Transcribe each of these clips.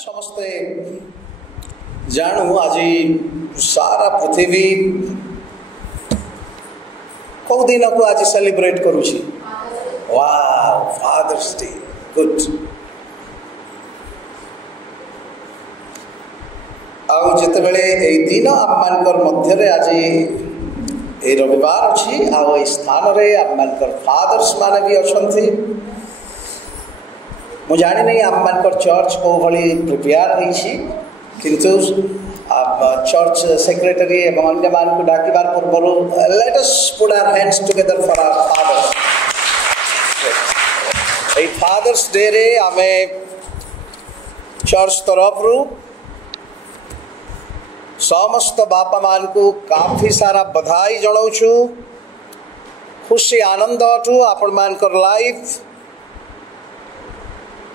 समस्ते जानू आज सारा पृथ्वी कौ दिन को आज सेलिब्रेट करुछि। वाव, फादर्स डे, गुड। आउ जिते बेले ए दिन आम मानकर मध्य आज ए रविवार अच्छी आउ ए स्थान रे आम मानकर फादर्स माने भी अछंती। मु जानी नहीं आम मानकर चर्च को भली प्रिपेयर होइछि, किंतु चर्च सेक्रेटरी एवं अन्य मान को डाकिबार पूर्व let us put our hands together for our fathers. ए फादर्स डे रे आमे चर्च तरफ रु समस्त बापा मान को काफी सारा बधाई जनाऊँ। खुशी आनंद अटू आपण मानकर लाइफ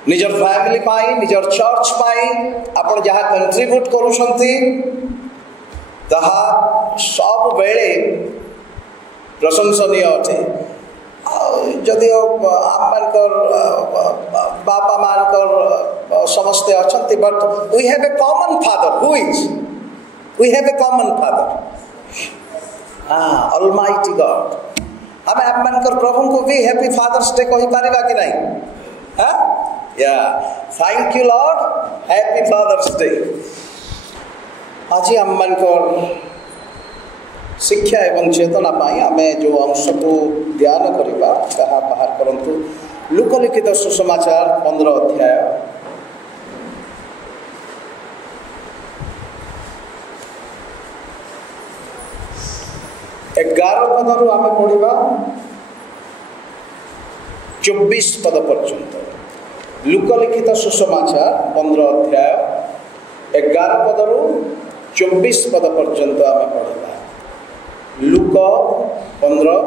निजर फैमिली पाई निजर चर्च पाई आपण जहाँ कंट्रीब्यूट करुछंती ताहा सब बेले प्रशंसनीय अटे। जदि आमकर बापा मानकर समस्ते अछंती, but we have a common father who is we have a common father, almighty God। हमें आप मानकर प्रभु को भी हैप्पी फादर्स डे कहि पारिबा कि नहीं? या thank you Lord, happy Father's Day. आज हम मानकर शिक्षा एवं चेतना पाई हमें जो अंश को ध्यान करिबा ताहा बाहर करंतु लोकलिखित सुसमाचार 15 अध्याय 11 पदरू आम पढ़ा 24 पद पर्यंत। लोकलिखित सुसमाचार 15 अध्याय 11 पदरू 24 पद पर्यंत आम पढ़ा। लुक 15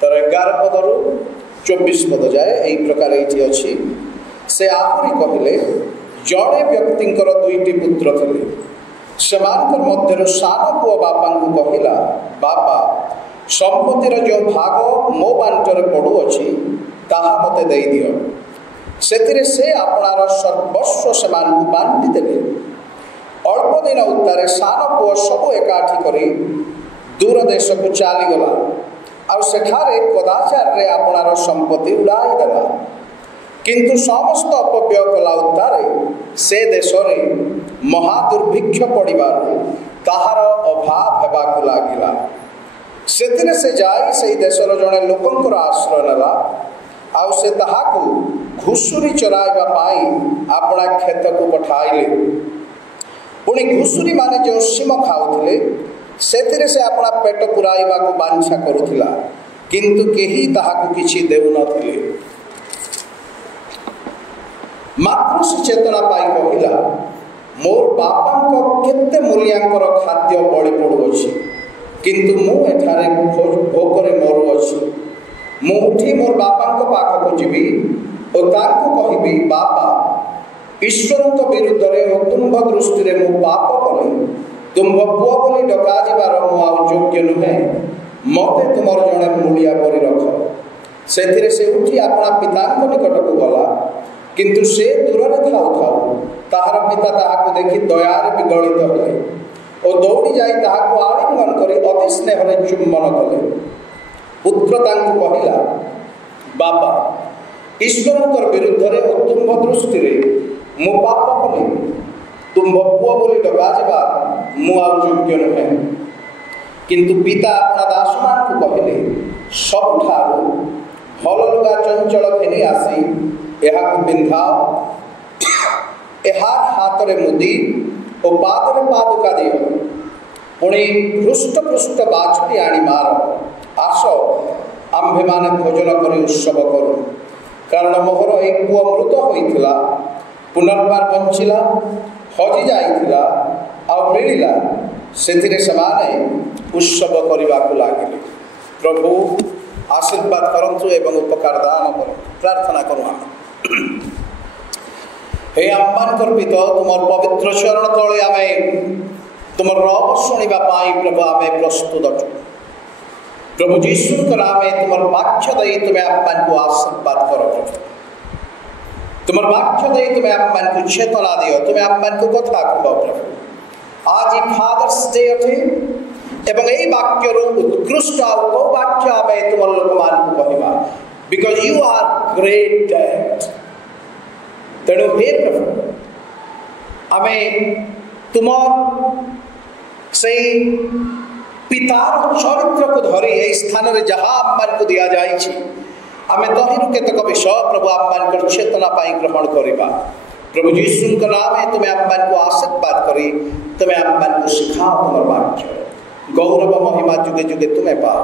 तर 11 पदरू 24 पद जाए यही प्रकार ये अच्छी। से आहरी कहले जड़े व्यक्तिंकर 2टी पुत्र थे। सेमानकर मध्यरु सान पुओ बापा को कहला, बापा संपत्तिर जो भाग मो बांटरे पड़ू अच्छी ताहा मते दे दियो। सेतिरे से आपणार सर्वस्व सेमान को बांटी देले। अल्प दिन उत्तारे सान पुओ सब एकाठी करी दूर देश को चली गला आ सेठारे कदाचार रे आपणार संपत्ति उड़ाई देला। किंतु समस्त अपव्यय कला उत्तारे से देश रे महादुर्भिक्ष पड़िबार ताहार अभाव हेबाकु लागिला। सेतिरे से जाई से देशर जड़े लोकंकर आश्रय नेला आउ से ताहाकु घुसुरी चराइबा पाई अपना खेत को पठाइले। पुणी घुसुरी माने जो सीम खाउथिले सेतिरे से अपना पेट पुराइबा को बांछा करुथिला, किंतु केही ताहाकु किछि देउ नथिले। मात्र से चेतना पाई कहला, मोर बापा केते मूल्यांकर खाद्य बड़ी पड़ू अच्छी, किंतु मु एठारे भोकरे मरु अच्छी। मु उठी मोर बापा पाखक जीवी और तांको कहबी, बापा ईश्वर विरुद्ध रे तुम्भ दृष्टि रे मु पाप कली। तुम्भ पुओ बोली डका जिबार मु आउ योग्य नुहे। मते तुमर जणे मूलिया परि रख। सेथिरे से उठी अपना पितांक निकट को गला, किंतु से दूर में थाउ थाउ ताहार पिता ताहाको देखि दयार विगलित हेले और दौड़ी जाई ताहाको आलिंगन करी अति स्नेह चुम्बन कले। पुत्र तांको कहला, बाबा ईश्वरकर विरुद्ध रे तुम्भ दृष्टि रे मु पाप कली। तुम्भ पुओ बोली डका जिबा मु आ योग्य नुहे। किंतु पिता अपना दासमान को कहले, सबठारु भल लुगा चंचल फेनी आसी एहाकु बिंधाओ, एहार हाथ रे मुदी और पादरे पादुका दियो। पुणी हृष्ट पृष्ठ बाछुरी आनी मार। आस आम्भे माने भोजन करी उत्सव करू, कारण मोहर एक पुओ मृत होइथिला, पुनर्बार बंचिला, हजि जाइथिला आ मिलिला। सेथिरे समाने उत्सव करिबाकु लागिले। प्रभु आशीर्वाद करंतु एवं उपकार दान करूँ। प्रार्थना करूँ। हे आम्मानकर पिता, तुमर पवित्र चरण तले आमे तुमर रब शुणिबा पाई प्रभु आमे प्रस्तुत अटु। प्रभु जीशुकर आमे तुमर वाक्य दई तुमे आम्मान को आशीर्वाद करो। प्रभु तुम वाक्य दे तुम्हें आम मान को चेतना दियो तुम्हें आम मान को कथा कह प्रभु आज फादर्स डे अटे एवं यही वाक्य उत्कृष्ट आउ वाक्य आम तुम लोक मान को कहवा because you are great dad तेणु हे प्रभु आम तुम से पितार चरित्र को धरी यही स्थान में जहाँ आम मान को दि जाए आम तहिरु केतक विषय प्रभु आम मान चेतना ग्रहण करवा प्रभु यीशु नाम तुम्हें आम मान को आशीर्वाद करी तुम्हें आम मान को शिखाओ तुम वाक्य गौरव महिमा जुगे जुगे तुम्हें पाओ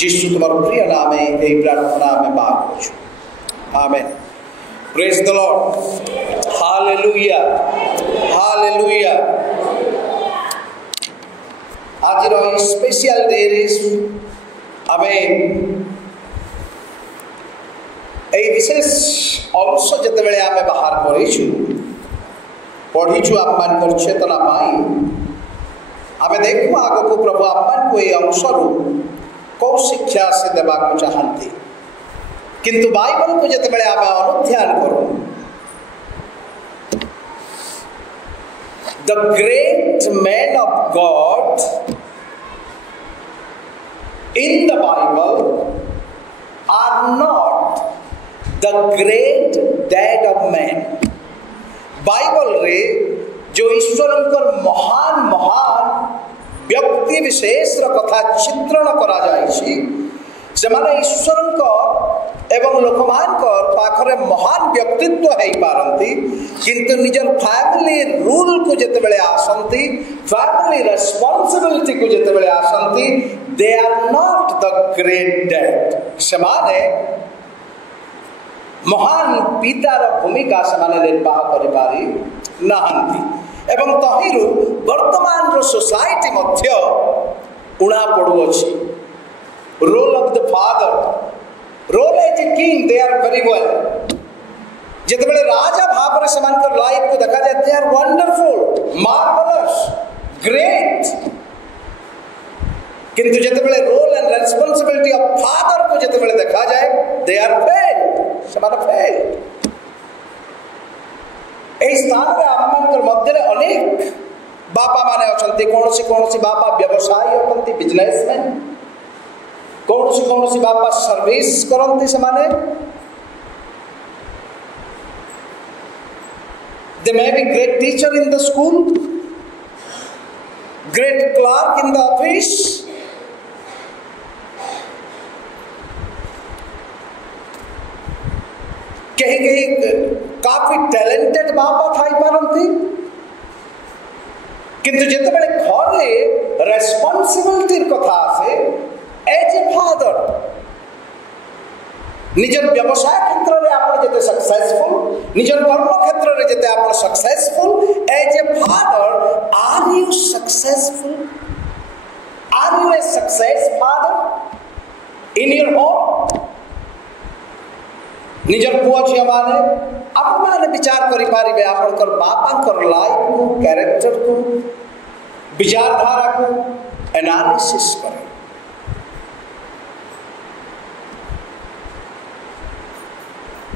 यीशु तुम प्रिय नाम यही प्रार्थना में मांगुछु amen praise the lord hallelujah hallelujah आज स्पेशल डे आम यही विशेष अंश जिते आम बाहर करूँ पढ़ीचु आम मान चेतना आम देखु आग को प्रभु आम मान को ये अंश कौ शिक्षा से देवा चाहती किंतु बाइबल को जिते आम अनुध्यान करूँ the great man of God in the Bible are not the great dad of man Bible रे जो ईश्वर महान महान व्यक्ति विशेष कथा चित्रण करा जायछि सेमाने ईश्वर एवं लोक पाखरे महान व्यक्तित्व हो पारती किंतु निजर फैमिली रूल को जिते आसती फैमिली रेस्पॉन्सिबिलिटी को जिते आसती they are not the great dad सेमाने महान पितार भूमिका से निर्वाह कर पारि नाहंती एवं तहिरु वर्तमान रो सोसाइटी मध्य उणा पड़ुअछि role of the father role as a king they are very well जिते राजा भाव से लाइफ को देखा जाए they are wonderful marvellous great किंतु जिते role and responsibility of father को जिते देखा जाए दे आर फेल्ड फेल यही स्थान में आम मध्य अनेक बापा माने अच्छा कौन सी बापा व्यवसायी होती बिजनेसमैन कौन सी बापा सर्विस करती से माने they may be great teacher in the school great clerk in the office कहीं कहीं काफी टैलेंटेड बापा थाई पारती किंतु जिते बड़े घरे रेस्पॉन्सिबिलिटी कथा आसे एज ए फादर निजर व्यवसाय क्षेत्र में आप जिते सक्सेसफुल निजर कर्म क्षेत्र में जिते आप successful as a father are you successful are you a success father in your home निजर पुआ झिया माने आप माने विचार करि पारिबे आपनकर बापांकर लाइफ को कैरेक्टर को विचारधारा को एनालिसिस करे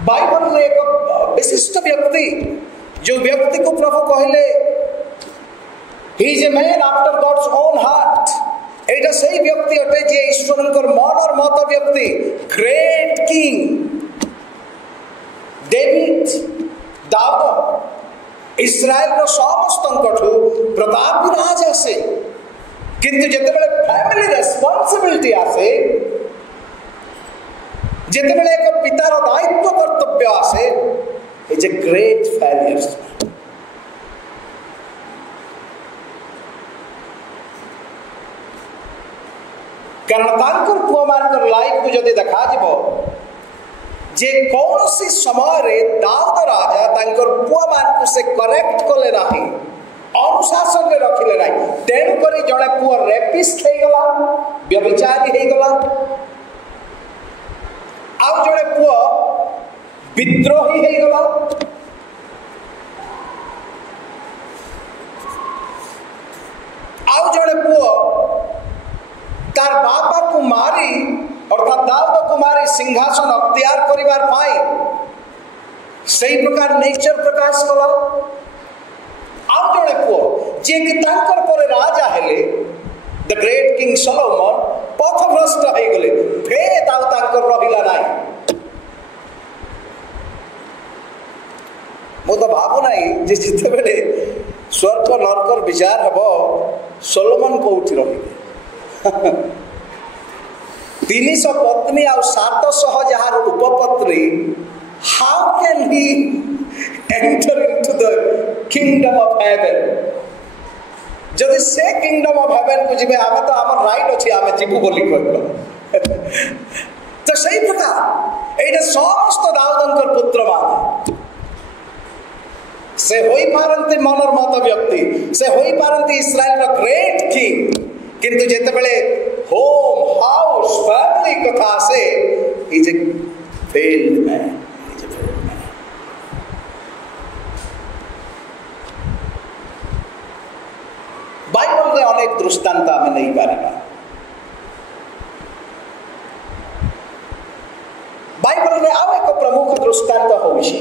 बाइबल में एक विशिष्ट व्यक्ति जो व्यक्ति को प्रभु कहले he is a man after God's own heart एटा सही व्यक्ति अटे जे ईश्वरंकर मन और मत व्यक्ति ग्रेट किंग डेविड दाऊद इस्राएल समस्त प्रतापी राज आसे किंतु जिते फैमिली रेस्पॉन्सिबिलिटी आसे जिते एक पितार दायित्व कर्तव्य आसे इज ए ग्रेट फेलियर कारण पुआ मान लाइफ को जदि देखा जे कौन सी समय दाऊद राजा पुआ मान से करेक्ट कले ना अनुशासन में रखिले ना तेणुक जड़े पुआ रेपिस्ट हो गला व्यभिचारी हो गला आउ जड़े पुआ विद्रोही हो गला आउ जड़े पुआ तार बापा को मारी अर्थात दाऊद को मारी सिंहासन अख्तियार करिवार पाई सही प्रकार नेचर प्रकाश कला आउ जड़े पुओ जे कि तांकर परे राजा हेले द ग्रेट किंग सोलोमन पथभ्रष्ट हो गले भेद आउ तांकर रहिला नाही मो तो भाबु नाही जे जिते बेले स्वर्ग नरकर विचार हबो सोलोमन कोठी रहिले 300 पत्नी आउ 700 जहार उपपत्नी how can he enter into the kingdom of heaven जदि से kingdom of heaven को जिबे आमे तो हमर राइट अछि आमे जिबु बोली कहलो तो सही प्रकार एटा समस्त दाऊदंकर पुत्र मान से होई पारंती मनर मत व्यक्ति से होई पारंती इस्राएल रो ग्रेट किंग किंतु जेते बेले होम हाउस फैमिली कथा से is a failed man Bible में अनेक दृष्टांत आम नहीं पारिबा बाइबल में आउ एक प्रमुख दृष्टांत होउछि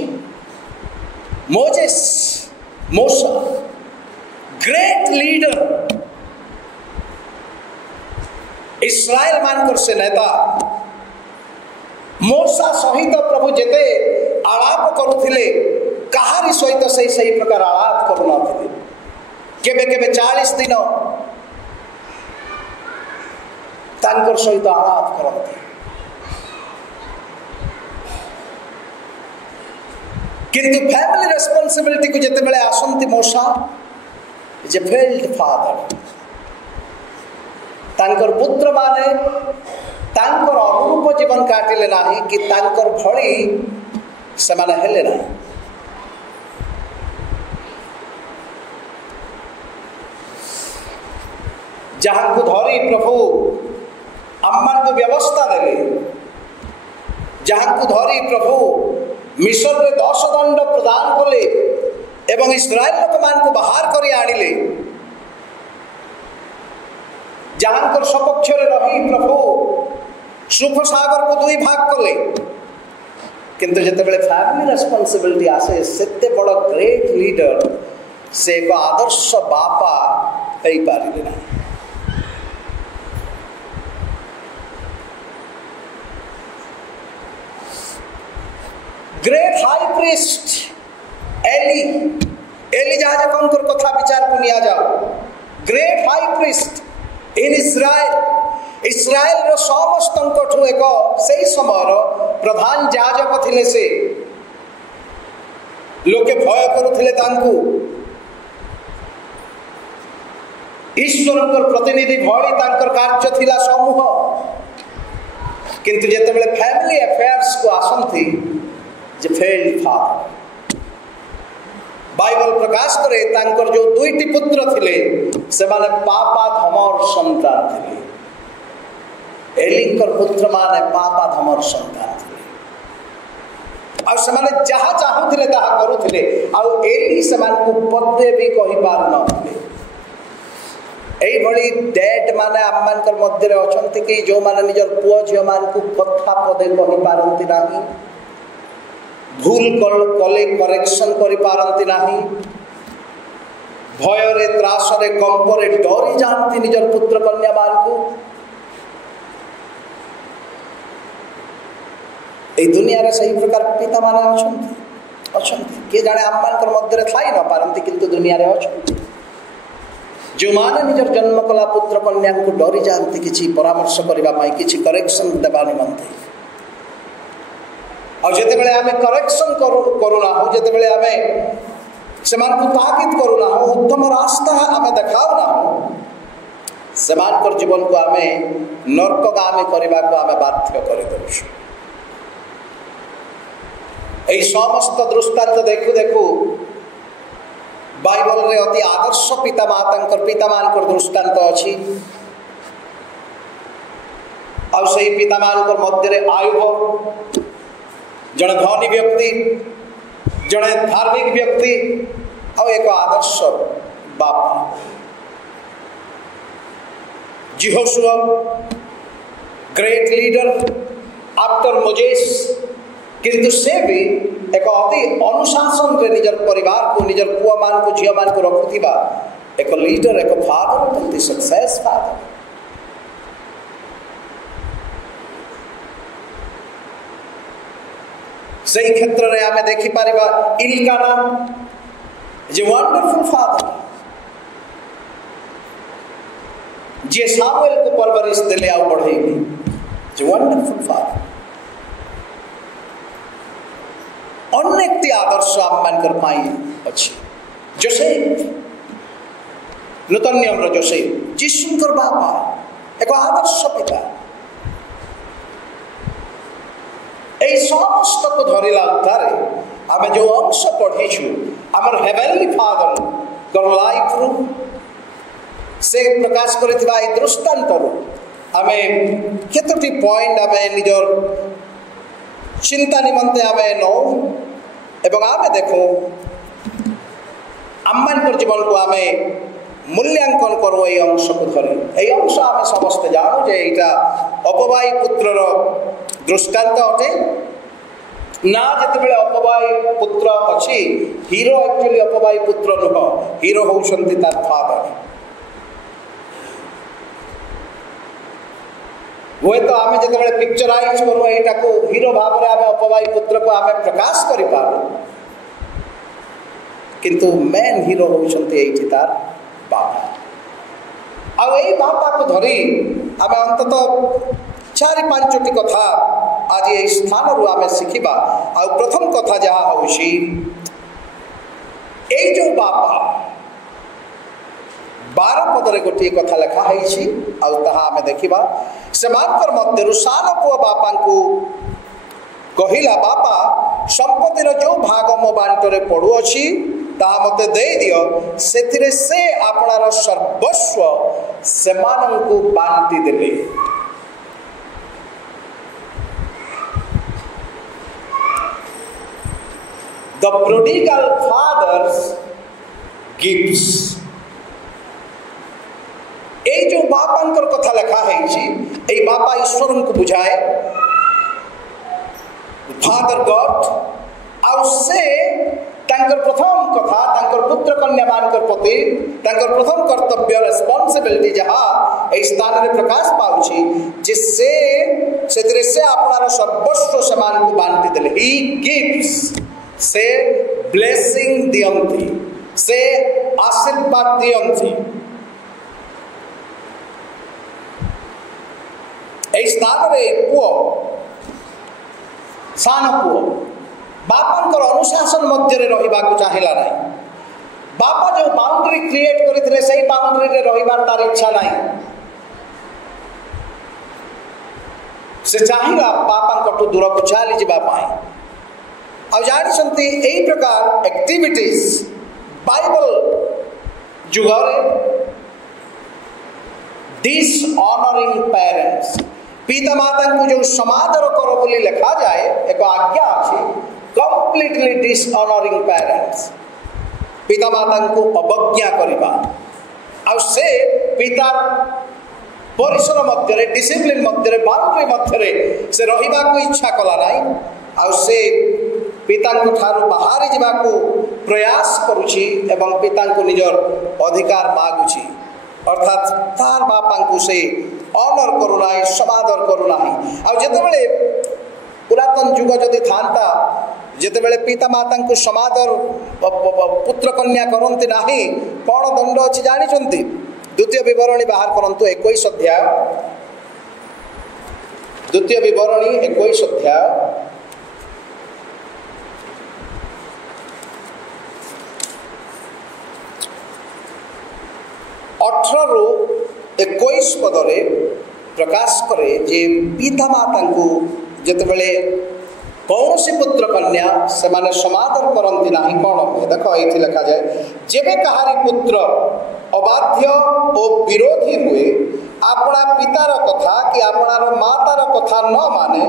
मोसा ग्रेट लीडर इस्राएल मानकर से नेता मोसा सहित प्रभु जेते आलाप करुथिले कहारी सहित सही प्रकार आलाप करू नथिले केबे केबे 40 दिन तांकर सहित आलाप करते किंतु फैमिली रेस्पॉन्सिबिलिटी को जेते बेले आसंती मोसा इज ए फेल्ड फादर तांकर पुत्र माने तांकर अनुरूप जीवन काटिले नाही कि तांकर भଳି समान हेले ना जहां को धरी प्रभु अम्मान को व्यवस्था देले जहां को धरी प्रभु मिस्र रे 10 दंड प्रदान कले एवं इस्राएल लोक मान को बाहर करी आनिले जहां सपक्ष रही प्रभु सुख सागर को 2 भाग कले किंतु जेते बेले फैमिली रेस्पॉन्सिबिलिटी आसे सेते बड़ ग्रेट लीडर से एक आदर्श बापा होई पारिले ना ग्रेट हाई प्रीस्ट एली जहां कंकर कथा विचार को निया जाओ ग्रेट हाई प्रीस्ट इन इस्राएल रो समस्त एक सही समय प्रधान याजक थिले से लोके भय करुथिले तांकु ईश्वरंकर प्रतिनिधि भली तांकर कार्य थिला समूह किंतु जेते बेले फैमिली अफेयर्स को आसंती जे फेल्ड फादर बाइबल प्रकाश करे तांकर जो 2टी पुत्र थिले से माने पापा धमर संतान थिले एलिंकर पुत्र माने पापा धमर संतान थिले आ से माने जहा चाहुथिले ताहा करुथिले आ एली से मान को पदे भी कहि पार न थिले एई भली डैड माने आम्मानकर मध्य रे अछंती कि जो माने निजर पुओ झियो मान को कथा पदे कहि पारंती नाही भूल कले करेक्शन करि पारंती नाही भय रे त्रास रे कंप रे डरी जानती निजर पुत्र कन्या मान को ए दुनिया रे सही प्रकार पिता माने अछंती के जाने आम्मानकर मध्य रे थाई न पारंती किंतु दुनिया रे अछंती जो माने निजर जन्म कला पुत्र कन्या को डरी जानती किछि परामर्श करबा पई किछि करेक्शन देबा निमंते और जेते बेले आमे करेक्शन करूना हो जेते बेले आमे समान को ताकीद करूना हो उत्तम रास्ता आमे देखाउना हो समान कर जीवन को आमे नरक गामी करबा को आमे बाध्य करि दउछु एई समस्त दृष्टांत देखु बाइबल रे अति आदर्श पिता मातांकर पिता मानकर दृष्टांत अछि और सही पिता मानकर मध्य रे आयुब जड़े धनी व्यक्ति जड़े धार्मिक व्यक्ति और एक आदर्श बापा Yehoshua great leader after Moses किंतु से भी एक अति अनुशासन रे निजर परिवार को निजर पुआ मान को झिया मान को रखुथिबा एक लीडर एक फादर होती सक्सेस फादर। से क्षेत्र में आम देखिपर इल्काना जे वंडरफुल फादर जे सामुएल को परवरिश देले आ बढ़ेली जे वंडरफुल फादर। अनेक आदर्श आम मानकर पाई अच्छी जोसेफ नूतन नियम जोसेफ जीशुकर बापा एक आदर्श पिता यही समस्त को धरला उद्धारे आम जो अंश पढ़ीछु आमर हेवेनली फादर लाइफ रु से प्रकाश करथिबा ए दृष्टांत रु आमे केतोटी पॉइंट आमे निजर चिंता निमंते आमे नौ एवं आमे देखो आम्मान जीवन को आमे मूल्यांकन करू ये अंश को धरी ये अंश आम समस्ते जानू जे यहाँ अपवायी पुत्रर दृष्टांत अटे ना जिते अपवायी पुत्र अच्छी हीरो एक्चुअली अपवायी पुत्र नुह हीरो होउछंती तार फादर। वो तो आम जो पिक्चराइज करूँ यहाँ को हीरो भाव में आम अपवायी पुत्र को आम प्रकाश कर किंतु मेन हीरो होउछंती तार बापा आई बापा को धरी आम अंततः 4-5टी कथा आज ये स्थान रू आम शिखा। आ प्रथम कथा जहाँ हूँ जो बापा 12 पदरे गोटे कथा लिखाई आम देखा से मध्य सान पुआ बापा को कहला बापा संपत्तिर जो भाग मो बांटरे पड़ुअछि ता मते दे दियो से आपणार सर्वस्व सेमानंकु बांटी देले। The prodigal father's gives a जो बापांकर कथा लिखा है बापा ईश्वर को बुझाए फादर गॉड आउ से प्रथम कथा पुत्र कन्या मान प्रति प्रथम कर्तव्य रेस्पॉन्सिबिलिटी जहाँ स्थान में प्रकाश पाउछि से आपणार सर्वस्व समान को बांटी देले। ही गिव्स से ब्लेसिंग दियंती से आशीर्वाद दियंती स्थान में पुओ सान पुओ बापांकर अनुशासन मध्य रहिबा को चाहिला नहीं। बापा जो बाउंड्री क्रिएट करथिले सही बाउंड्री रे रहिबार तार इच्छा नहीं से चाहिला बापांकटू दूर को चली जीवा पाए। अब जानी यही प्रकार एक्टिविटीज बाइबल जुगरे डिसऑनरिंग पेरेंट्स पिता माता को जो समादर करो बोली लिखा जाए एक आज्ञा अच्छी कंप्लीटली डिसऑनरिंग पेरेंट्स पिता माता को अवज्ञा करबा आ से पिता परिसर मध्य डिसिप्लिन मध्य बाउंड्री मध्य से रहिबा को इच्छा कला नहीं आ से पिता को ठारू बाहरी जावा को प्रयास करुछि एवं पिता को निजर अधिकार मागुछि अर्थात तार बापा को से ऑनर करूना समादर करूना। आ जितेबले पुरातन जुग जदि था जितेबले पिता माता को समादर पुत्र कन्या करती ना कौन दंड अच्छी जानी द्वितीय विवरणी बाहर करंतु 21 अध्याय द्वितीय विवरणी 21 अध्याय 18 ରୁ 21 पदरे प्रकाश करे जे पिता माता को जितेबले कौन सी पुत्र कन्या से माने समादर करती ना कौन हुए देख ये लिखा जाए जेबे कहारी पुत्र अबाध्य और विरोधी हुए अपना पितार कथा कि अपनार मातार कथा न माने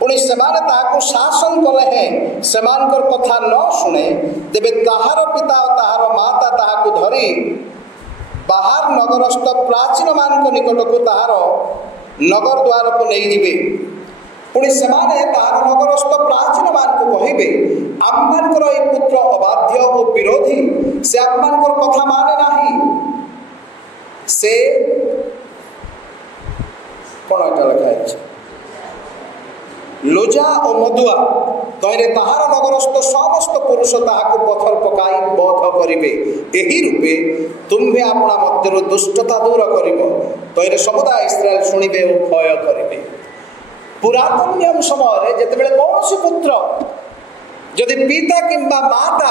पुणी सेमाने ताहाको शासन कले हैं सेमानकर कथा न शुणे तेबे ताहार पिता और ताहार माता ताहाको धरी बाहर नगरस्थ प्राचीन मान निकट को ताहार नगर द्वार को नहीं जीवे पुणी सेमाने तार नगरस्थ प्राचीन मान को कहिबे आम्मानकर ए पुत्र अबाध्य और विरोधी से आम्मानकर कथा माने नाही से कौन एटा लिखा है लोजा और मधुआ तैरे ताहार नगरस्थ समस्त पुरुष ताहाको पथर पकाई बध करिवे एही रूपे तुम्हे अपना मध्य दुष्टता दूर करिवो तैरे समुदाय इस्राएल शुणिबे और भय करिवे। पुरातन नियम समय जेतेबेले कौनसी पुत्र यदि पिता किंबा माता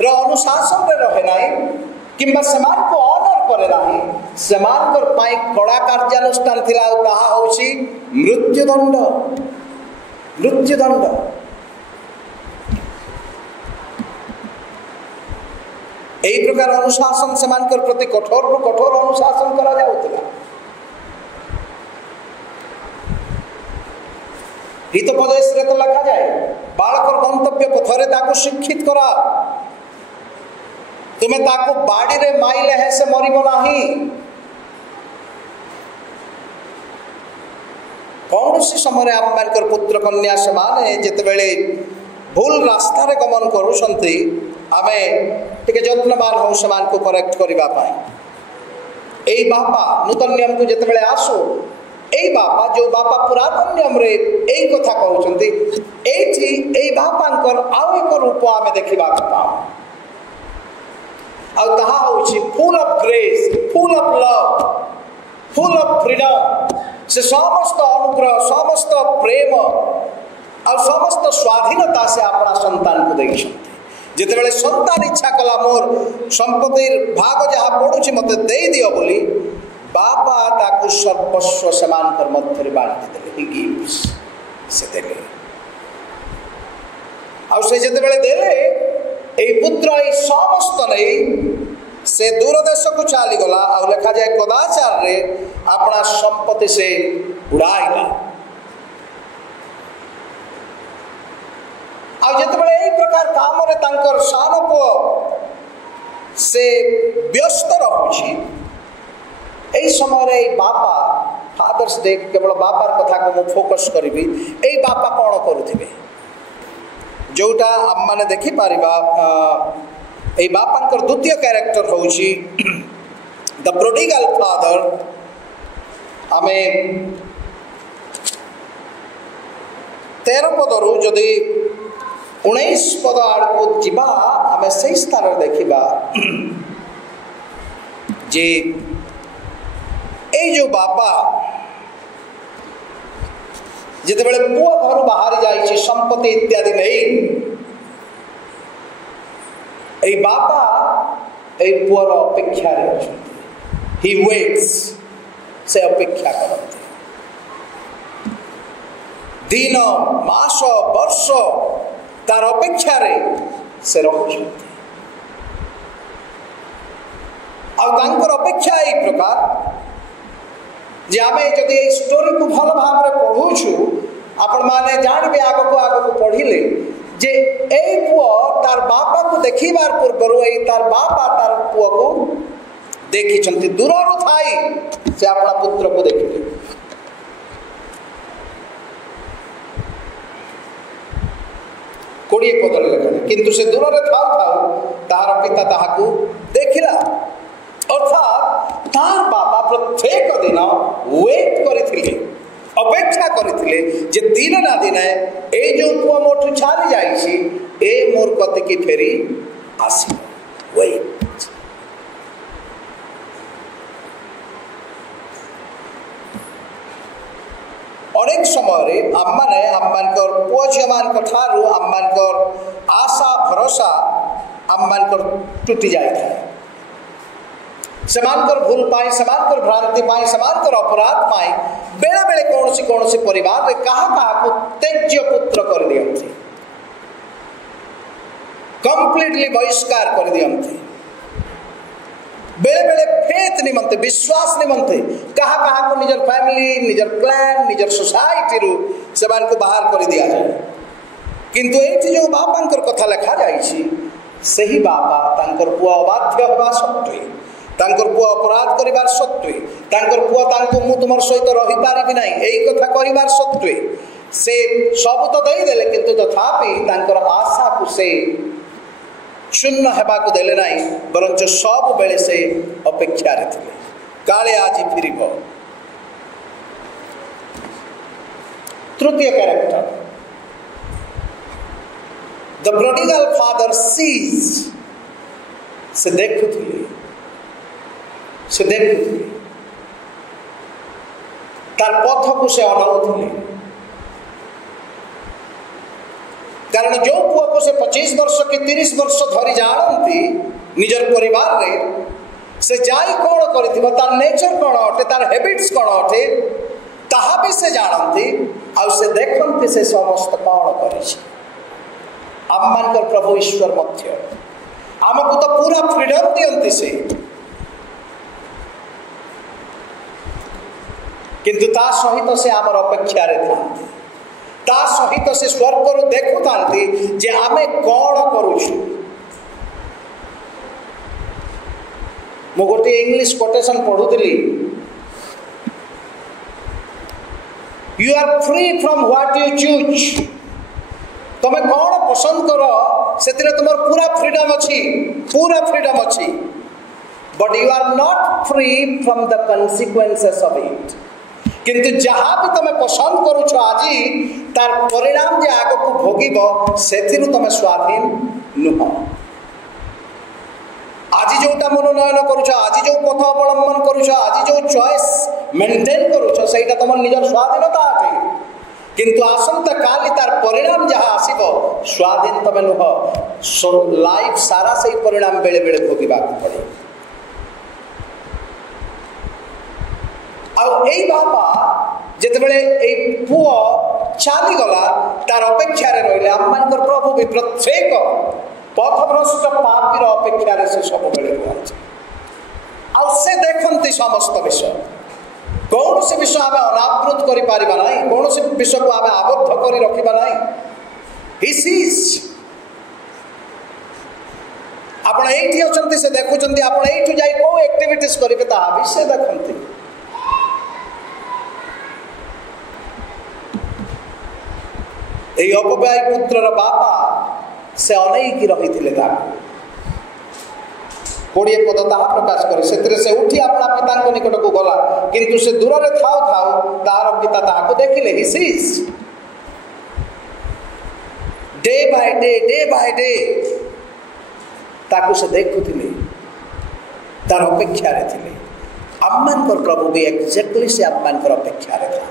रो अनुशासन रे रहे नाही किंबा समान को ऑनर करे नाही समान कर पाई कड़ा कार्यानुष्ठान थिला ताहा होची मृत्युदंड मृत्युदंड। एई प्रकार अनुशासन समान कर प्रति कठोर रु कठोर अनुशासन करा जाउतला। हितोपदेश रे तो लिखा जाए बालकर गंतव्य पथरे ताको शिक्षित करा तुम्हें ताको बाड़ी रे माइले है से मरिबो नाही। कौनसी समय आम्मानकर पुत्र कन्या सेमाने जेतेबेले भूल रास्ता रे गमन करूछंती आमे टिके यत्नवान हो समान को करेक्ट करिबा पाए। एई बापा नूतन नियम को जेतेबेले आसो एई बापा जो बापा पुरातन नियम रे एई कथा कहउछंती एठी एई बापांकर आउ एक रूप आमे देखिबा पाऊ और ताहा होची full of grace full of love full of freedom से समस्त अनुग्रह समस्त प्रेम और समस्त स्वाधीनता से अपना संतान को देखिछंती। जेतेबेले संतान इच्छा कला मोर संपत्ति भाग जहाँ पड़ुछि मते देई दियो बोली बापा ताकू सर्वस्व समान कर मध्य बांटी देले ही गिव्स से देले और से जेतेबेले देले ए पुत्र ए समस्त नहीं से दूर देश को चली गला और लिखा जाए कदाचार रे अपना संपत्ति से उड़ाइला और जितेबेले एई प्रकार काम रे तांकर सान पुओ से व्यस्त रहुछि एई समय रे बापा फादर्स डे केवल बापार कथा को मु फोकस करिबी एई बापा कोन करूथिबे जोटा आम माने देखि पारिबा ए बापांकर द्वितीय कैरेक्टर होउछि द प्रोडिगल फादर। आमे 13 पदरु जदि 19 पद आड़ को जिबा आमे सही स्थान देखिबा जे ए जो बापा जितेबेले पुओ घर बाहर जाइछि संपत्ति इत्यादि नहीं ए बापा ए पुओर अपेक्षा रे अछंती ही वेट्स से अपेक्षा करते दिन मास वर्ष तार अपेक्षा रे से रहुछंती और तांकर अपेक्षा ए प्रकार जे आमे जदि ए स्टोरी को भल भाव रे पढुछु आपण माने जानबे आगो को पढिले जे ए पुओ तार बापा को देखिबार पूर्व ए तार बापा तार पुओ को देखिछंती दूररु थाई से अपना पुत्र को देखिले 20 पदरे लिखा किंतु से दूर थाउ थाउ तार पिता ताहाकू देखिला अर्थात तार बापा प्रत्येक दिन वेट करथिले अपेक्षा करथिले जे दिन ना दिन ए जो पुआ मोठु छाली जाईसी ए मोर कते की फेरी आसी वेट अनेक समय आम्मानकर पुआ झीमान ठारू आम्मानकर आशा भरोसा आम्मानकर टूटी जाए समानकर भूल पाई समानकर भ्रांति पाई समानकर अपराध पाई बेला बेले कौन परिवार रे कहा को त्यज्य पुत्र कर दियंती कंप्लीटली बहिष्कार कर दियंती बेले बेले फेथ निमंते विश्वास निमंते कहा को निजर फैमिली निजर क्लैन निजर सोसाइटी रु समान को बाहर कर दिया जाए किंतु एठी जो बापांकर कथा लिखा जाइछि सही बापा तांकर पुआ अबाध्य होबा सत्वे तांकर पुआ अपराध करिवार सत्वे तांकर पुआ तांको मु तुमर सहित रही पारिबि नाही एई कथा कहिवार सत्वे से सब तो दई देले किंतु तथापि तांकर आशा को से शून्य हेबा को देले नाही बरंच सब बेले से अपेक्षा रे थिले काले आज फिरिबो। तृतीय character the prodigal father sees से देखुथिले तार पथ को से अनाउथिले कारण जो पुआ को से 25 वर्ष कि 30 वर्ष धरी जानती निजर परिवार रे से जाई कौन करिथिबो तार नेचर कौन अटे तार हैबिट्स कौन अटे ताहा भी से जानती आ से देखंती से समस्त कौन करिछि। आममानकर प्रभु ईश्वर मध्य आमको तो पूरा फ्रीडम दियंती से किंतु ता सहित से आमर अपेक्षा रे थांती ता सहित से स्वर्ग रु देखु थांती जे आमे कौन करूछु। मु गोटे इंग्लिश कोटेशन पढुतली you are free from what you choose तमे कौन पसंद करो से तुम पूरा फ्रीडम अच्छी but you are not free from the consequences of it किंतु जहाँ भी तुम पसंद करुछ आज तार परिणाम जे आग को भोगिब से तुम स्वाधीन नुह। आज जोटा मनोनयन करुछ आज जो पथ अवलंबन करुछ आज जो चॉइस मेंटेन करुछ सेटा तुम निजर स्वाधीनता अटे किंतु आसंता काली तार परिणाम जहाँ आसीबो स्वाधीन तुम नुह लाइफ सारा से परिणाम बेले बेले भोगिबा पड़े। आई बापा जितेबले पुओ चली गला तार अपेक्षा रही आममानकर प्रभु भी प्रत्येक पथभ्रष्ट पापीर अपेक्षा से सब बेले से देखती समस्त विषय कौन से विषय आम अनावृत करा ना कौन से विषय को आम आबद्ध कर रखा ना ही सीज आपण एठी अछंती से देखुचंती आपण एठु जाई को एक्टिविटीज करिवे ता भी से देखंती। ए अपव्यय पुत्रर बापा से अनेक रही थे 20 पद ताहा प्रकाश करे से उठी अपना पिता निकट को गला किंतु से दूर रे थाउ थाउ तार पिता ताहाको देखिले he sees day by day ताकू से देखुथिले तार अपेक्षा रे थिले। आममानकर प्रभु भी एक्जेक्टली से आममानकर अपेक्षा रे था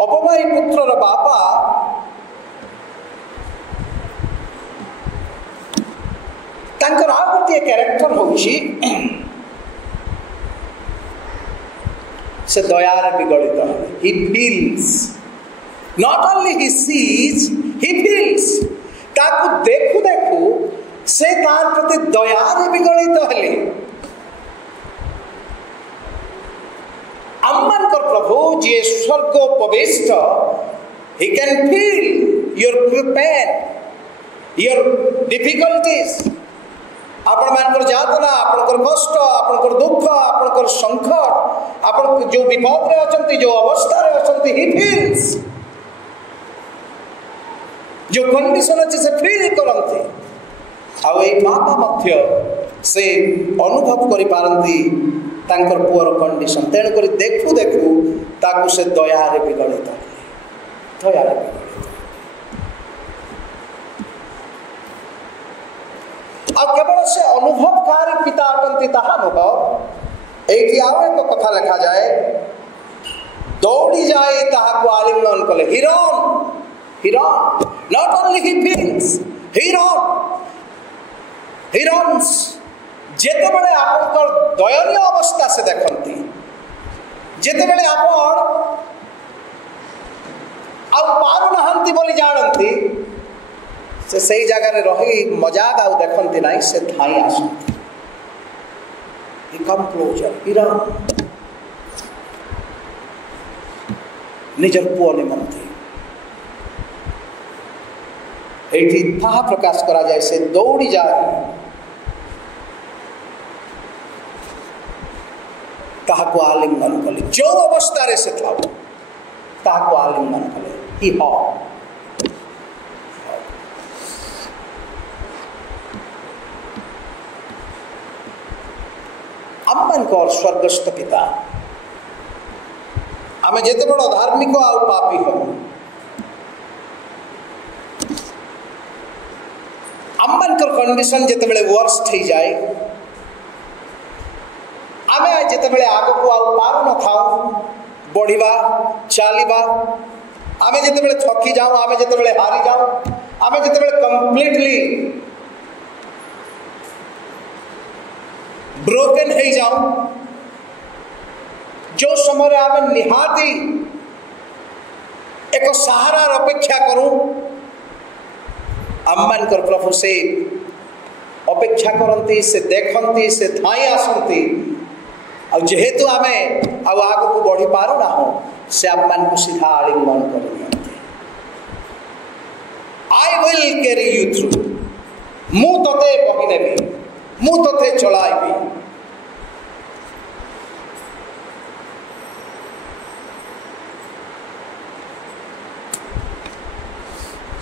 अपवाई पुत्रर बापा तांकर आ गोटे कैरेक्टर होउछि से दयार विगलित he feels not only he sees he feels ताकू देखु देखु से तार प्रति दयार विगलित हेले। आममानकर प्रभु जी स्वर्गोपविष्ट he can feel your pain your difficulties आपण मानकर यातना आपनकर कष्ट आपनकर दुख आपनकर संकट आपण जो विपद रे अछंती जो अवस्था रे अछंती he feels जो कंडीशन अछि से फील करंती आ ए बापा मध्य से अनुभव करि पारंती तांकर पुअर कंडीशन तेणु करी देखु देखु ताकू से दयारे विगलित आ केवल से अनुभवकारी पिता अटंती ताहा नुह एठी आउ एक कथा लिखा जाए दौड़ी जाए ताहाको आलिंगन कले हिरन not only he feels Heron's जेते बेले आपनकर दयनीय अवस्था से देखंती जेते बेले आपण आ पार नहंती बोली जानंती से सही जगह रे रही मजाक आउ देखंती नाही से थाई आसंती ही कम क्लोजर हिरन निजर पुओ निमंती एठी ताहा प्रकाश करा जाए से दौड़ी जाए ताहाको आलिंगन कले जो अवस्था से था ताहाको आलिंगन कले ही हो अम्मन को स्वर्गस्थ पिता आमे जेते बड़ धार्मिक आ पापी हो अम्मन कर कंडीशन जेते बड़े वर्स्ट हो जाए आमे जेते बड़े आगो को आ पार न थाऊ बढ़िबा चालिबा आमे जेते बड़े थकी जाऊ आमे जेते बड़े हारी जाऊ आमे जेते बड़े कंप्लीटली ब्रोकन हो जाऊ जो समय आम निहाती एक सहारार अपेक्षा करूं आममान कर प्रभु से अपेक्षा करती से देखती से धाई आसती जेहेतु आम आग को बढ़ी पार ना हो से आममान को सीधा आलिंगन कर दियंते I will carry you through मु तते बही नेबी मु तते चलाइबी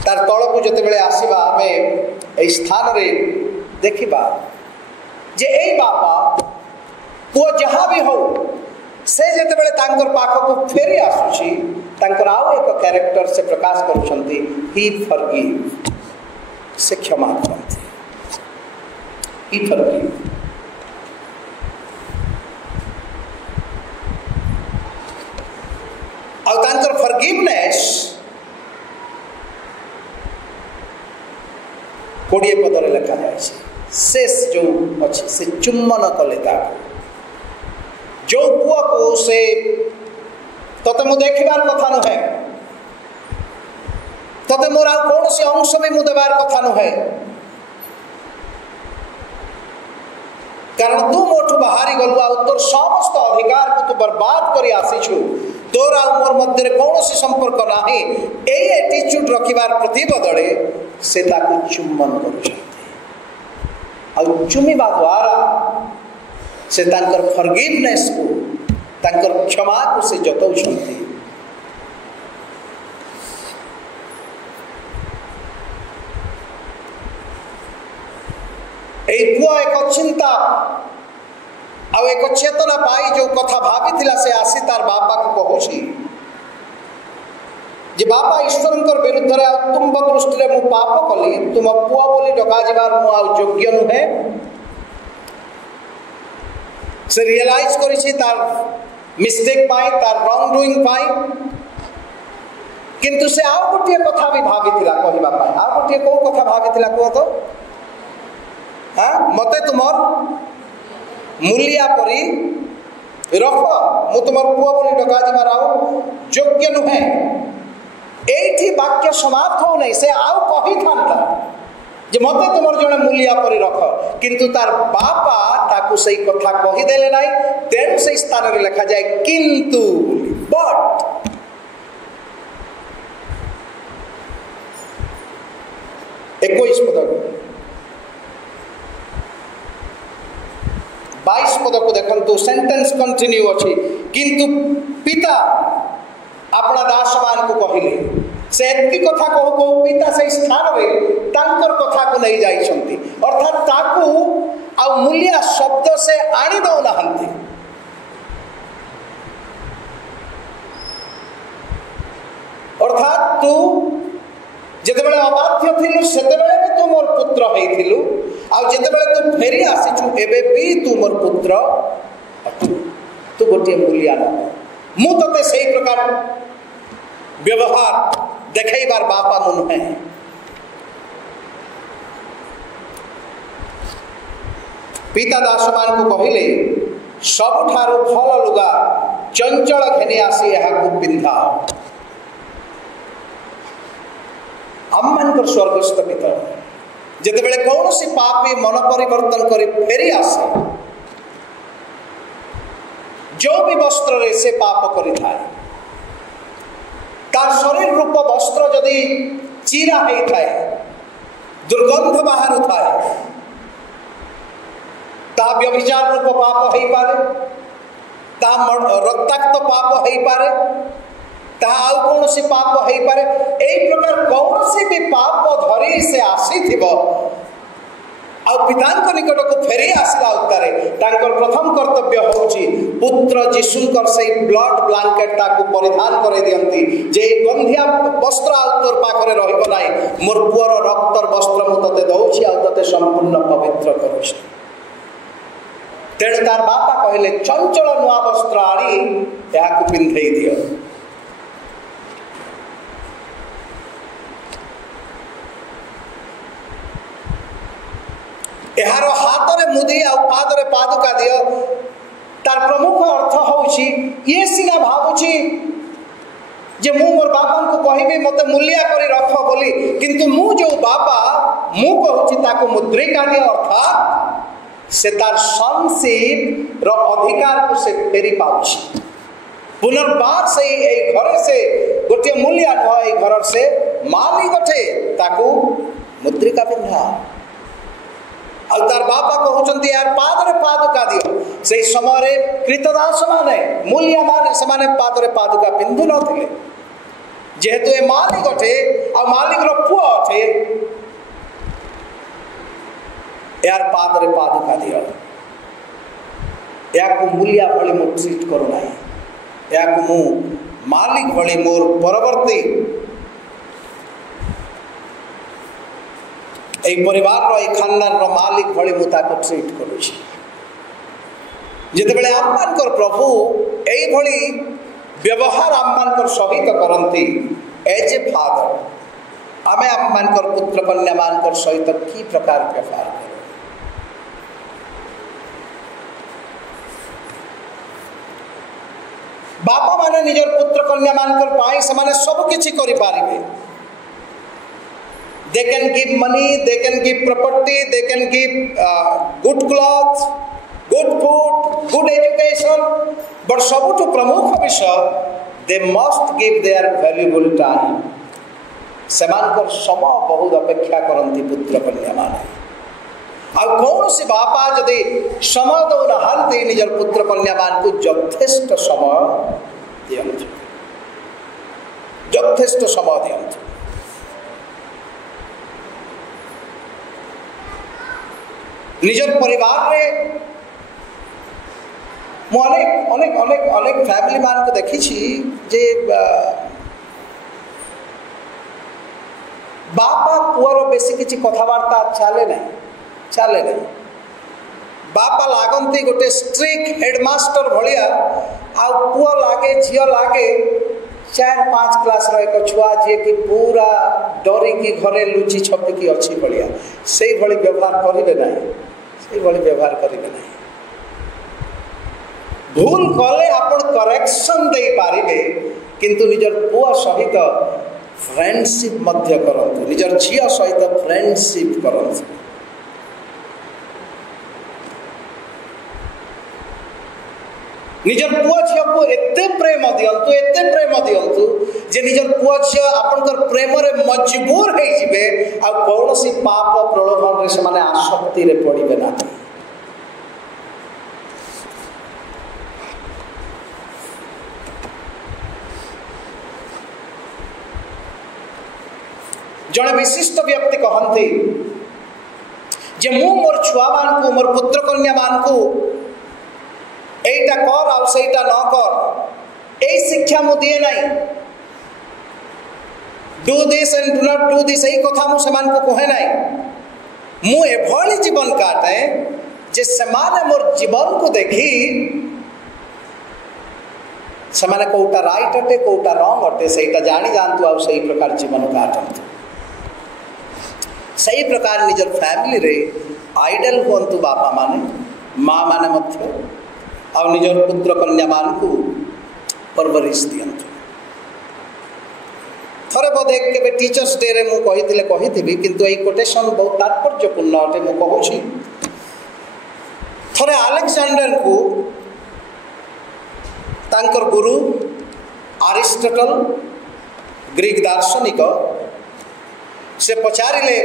तार तल को जिते बड़े आसवा आम यही स्थान रे देखा जे यही बापा पुओ जहाँ भी हो से जिते बड़े तांकर पाख को फेरी आसुची तांकर आउ एक कैरेक्टर से प्रकाश करुछंती ही फॉरगिव से क्षमा करते ही फॉरगिव और तांकर फॉरगिवनेस 20 पदरे लिखा जाए शेष जो अच्छे से चुम्बन कले जो पुआ को से तते मु देखिबार कथा नुहे तते मोर आउ कौन सी अंश भी मु देबार कथा नुहे कारण तू मोठू बाहरी गलु आ तोर समस्त अधिकार को तू बर्बाद करी आसीछु तोर आ मोर मध्य कौन सी संपर्क नाही एई एटीट्यूड रखिबार प्रति बदले से ताकू चुम्बन करुछंती आ चुमिबा द्वारा से तांकर फॉरगिवनेस को तांकर क्षमा को से जतौछंती ए पुआ एक चिंता आ एक चेतना पाई जो कथा भाभी से आसी तार बापा को कहूची जे बापा ईश्वर विरुद्ध तुम दृष्टि मु पाप कली तुम पुआ बोली डका जीवार मु आ योग्य नुहे से रियलाइज करिछि तार मिस्टेक पाई तार रॉन्ग डूइंग पाई किंतु से आउ गोटे कथा भी भाभी कहवा आउ गोटे कौ कथा भाभी कह तो हाँ मते तुमर मूलिया परी रख मु तुम पुआ बोली डका जीवार आउ योग्य नुहे एठी वाक्य समाप्त हो नहीं से आउ कही था जे मते तुमर जने मूलिया परी रख किंतु तार बापा ताकू सही कथा कही देले नाही तेणु से स्थान रे लिखा जाए किंतु बट 21 पद 22 पद को देखंतु सेंटेंस कंटिन्यू अछि किंतु पिता अपना दासमान को कहले से एति कथा कहू कहू पिता से स्थान रे तांकर कथा को नहीं जाइछंती अर्थात ताकू आ मूल्य शब्द से आनी दौ नहंती अर्थात तू जेते बेले अबाध्य थिलु सेते बेले भी तू मोर पुत्र हेइथिलु आ जेते बेले तू फेरी आसीछु एबे भी तू मोर पुत्र तू गोटे मूल्य न मु तते सही प्रकार व्यवहार देखैबार बापा मुन है पिता दासमान को कहले सबठारु भल लुगा चंचल घेने आसी यहा को पिंधा अम्मानकर स्वर्गस्थ पिता जेते बेले कौन सी पापी मन परिवर्तन करी फेरी आसे जो भी वस्त्र रे से पाप करी थाए तार शरीर रूप वस्त्र जदि चीरा होई थाए दुर्गंध बाहर थाए ता व्यभिचार रूप पाप हो पारे, ता रक्ताक्त पाप हो पारे, ता आउ कौन सी पाप हो पारे। एई प्रकार कौन सी भी पाप धरी से आसी थिबो आ पितांक निकट को फेरी आसला उत्तरे तांकर प्रथम कर्तव्य होची पुत्र जीशुंकर से ब्लड ब्लैंकेट ताकू परिधान करे दियंती जे गंधिया वस्त्र आउतर पाखरे रहिबो नाही, मोर पुअर रक्तर वस्त्र मु तते दउछि आ तते संपूर्ण पवित्र करूछि। तेणु तार बापा कहले चंचल नुआ वस्त्र आनी या पिंधे दियो। यार हाथ में मुदी आ पादरे पादुका दियो। तार प्रमुख अर्थ होउछि ये सिना भावुछि जे मु मोर बापा को कहिबे मते मूल्या करी रख बोली, किंतु मु जो बापा मु कहूछि ताको मुद्रिका दियो, अर्थात से तार संशीप रो अधिकार को से फेरी पाउछि। पुनर्बार से ए घर से गोटे मूल्या न ए घर से माली गठे ताको मुद्रिका पिंधा। और तार बापा कहते यार पादरे पादुका दियो। से समय कृतदास माने मूलिया माने से पादरे पादुका पिंधु नथिले, जेहेतु ए मालिक अठे आ मालिक रो पुओ अठे यार पादरे पादुका दियो। या को मूलिया भली मु ट्रीट करू नाही, या को मु मालिक भली मोर परवर्ती ए परिवार रो ए खानदान रो मालिक भली मुता को ट्रीट करूछि। जेते बेले आम्मान कर प्रभु एई भली व्यवहार आम्मान कर सहित करंती एज ए फादर, आमे आम्मान कर पुत्र कन्या मान कर सहित की प्रकार व्यवहार करू। बापा माने निजर पुत्र कन्या मान कर पाई से माने सब किछि करि पारिबे। They can give money, they can give property, they can give good clothes, good food, good education, but सबुठु प्रमुख विषय they must give their valuable time। सेमानकर समय बहुत अपेक्षा करंती पुत्र कन्या माने। आ कौन से बापा जदि समय दो नहांती निजर पुत्र कन्या मान को यथेष्ट समय दियंतु, यथेष्ट समय दियंतु। निजर परिवार रे मु अनेक अनेक अनेक अनेक फैमिली मान को देखी जे बापा पुअर बेसी किसी कथबार्ता चले नहीं। बापा लागंती गोटे स्ट्रिक्ट हेडमास्टर भलिया आ पुआ लागे झियो लागे 4-5 क्लास रो एक छुआ जे कि पूरा डरी की घरे लुचि छपिकी अच्छी भलिया से भली व्यवहार करिवे नहीं, से भली व्यवहार करिवे नहीं। भूल कले आपण करेक्शन दे पारिबे, किंतु निजर पुआ सहित फ्रेंडशिप मध्य करंतु, निजर झियो सहित फ्रेंडशिप करंतु। निजर पुआ झियो को एते प्रेम दियंतु जे निजर पुआ झियो आपनकर प्रेम रे मजबूर हे जिवे आ कोनोसी पाप प्रलोभन रे से माने आसक्ति रे पड़िबे ना। जड़े विशिष्ट व्यक्ति कहती जे मु मोर छुआ मान को मोर पुत्र कन्या मान को एटा कर आ सेटा न कर ए शिक्षा मु दिए नहीं। Do this and do not do this एई कथा मु समान को कहे नहीं। मु एभली जीवन काटे जे समान मोर जीवन को देखी समान कोटा राइट अटे कोटा रॉन्ग अटे सेटा जानी जानतु आ सही प्रकार जीवन काटंतु। सही प्रकार निजर फैमिली रे आइडल हुंतु बापा माने माँ माने मध्य और निजर पुत्र कन्या मान को परवरिश दियंतु। थरे बोधे के टीचर्स डे रे मु कही किंतु ए कोटेशन बहुत तात्पर्यपूर्ण अटे। मु कहूछि थरे अलेक्जेंडर को तांकर गुरु अरिस्टोटल ग्रीक दार्शनिक से पचारिले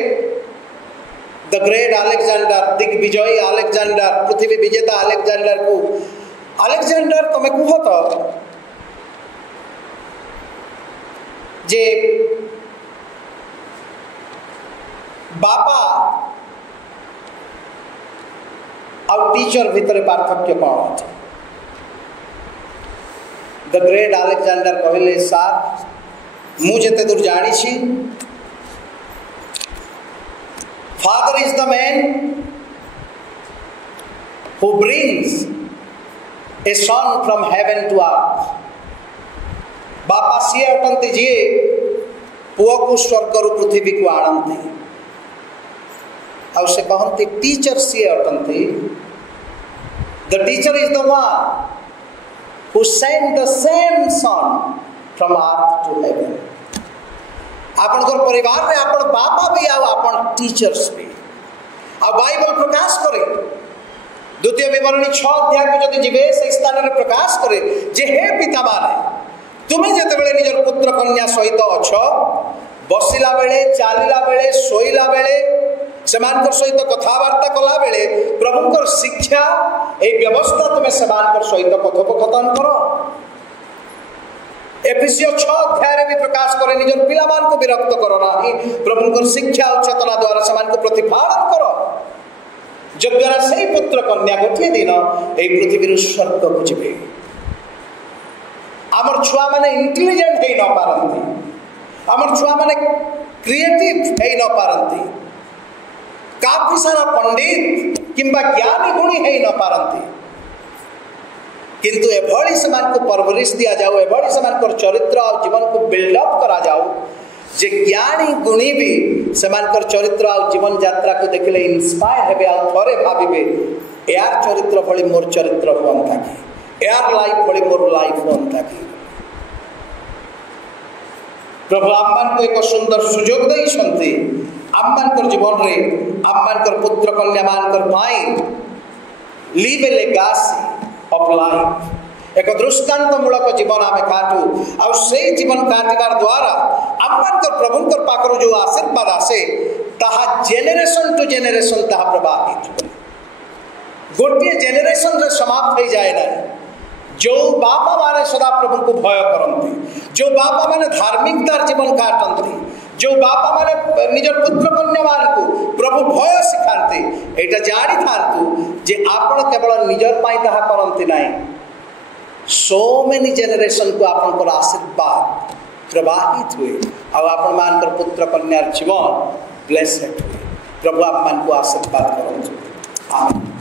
द ग्रेट अलेक्जेंडर, दिग्विजयी अलेक्जेंडर, पृथ्वी विजेता अलेक्जेंडर को अलेक्जेंडर तुम कह तो जे बापा और टीचर भितर पार्थक्य कौन अच्छे? द ग्रेट अलेक्जेंडर कहले सार मु जेते दूर जानी छी father is the man who brings a son from heaven to earth. बापा सी अटंती जी पुओ को स्वर्ग रु पृथ्वी को आणंती और से कहती टीचर सी अटंती the teacher is the one who sent the same son from earth to heaven। आपण घर परिवार रे आपण बापा भी आ आपण टीचर्स भी आ बाइबल प्रकाश करे द्वितीय विवरणी 6 अध्याय को जदि जीवे से स्थान रे प्रकाश करे जे हे पिता माने तुमे जते बेले निजर पुत्र कन्या सहित अछ बसिला बेले चालिला बेले सोइला बेले सेमानकर सहित कथावार्ता कला बेले प्रभुकर शिक्षा ए व्यवस्था तुम सेमानकर सहित कथोपकथन करो। एफिसियो 6 अध्याय भी प्रकाश करे निजर पिलामान को विरक्त करो नाही प्रभुकर शिक्षा और चेतना द्वारा सेमान को प्रतिपालन करो जद्वारा सही पुत्र कन्या गोटे दिन ए पृथ्वी स्वर्ग को जिबे। आमर छुआ माने इंटेलिजेंट हे न पारंती, आमर छुआ माने क्रिएटिव हे न पारंती, काफी सारा पंडित किंबा ज्ञानी गुणी है न पारंती किंतु एभली समान को परवरिश दिया जाओ एभली समान को चरित्र और जीवन को बिल्डअप करा जाओ जे ज्ञानी गुणी भी समान को चरित्र और जीवन यात्रा को देखले इंस्पायर हेबे आ थरे भाबिबे यार चरित्र भली मोर चरित्र होंता कि यार लाइफ भली मोर लाइफ होंता कि प्रभु आम्मान को एक सुंदर सुयोग दई छंती आम्मानकर जीवन रे आम्मानकर पुत्र कन्या मानकर पाई leave A legacy of life एक दृष्टांत मूलक जीवन आमे काटू और से जीवन काटिबार द्वारा आम्मानकर प्रभुकर पाखरु जो आशीर्वाद आसे ताहा जेनेरेशन टू जेनेरेशन ताहा प्रवाहित गोटे जेनेरेशन रे समाप्त हो जाए ना। जो बापा माने सदा प्रभु को भय करती, जो बापा माने धार्मिकतार जीवन काटती, जो बापा माने निजर पुत्र कन्या मान को प्रभु भय शिखाते एटा जानी थांतु जे आपण केवल निजर पाई ताहा करंती नाही सो मेनी जेनरेशन को आपण को आशीर्वाद प्रवाहित हुए और आपण मानकर पुत्र कन्यार जीवन ब्लेस्ड हुए। प्रभु आप मान को आशीर्वाद करंतु। आमीन।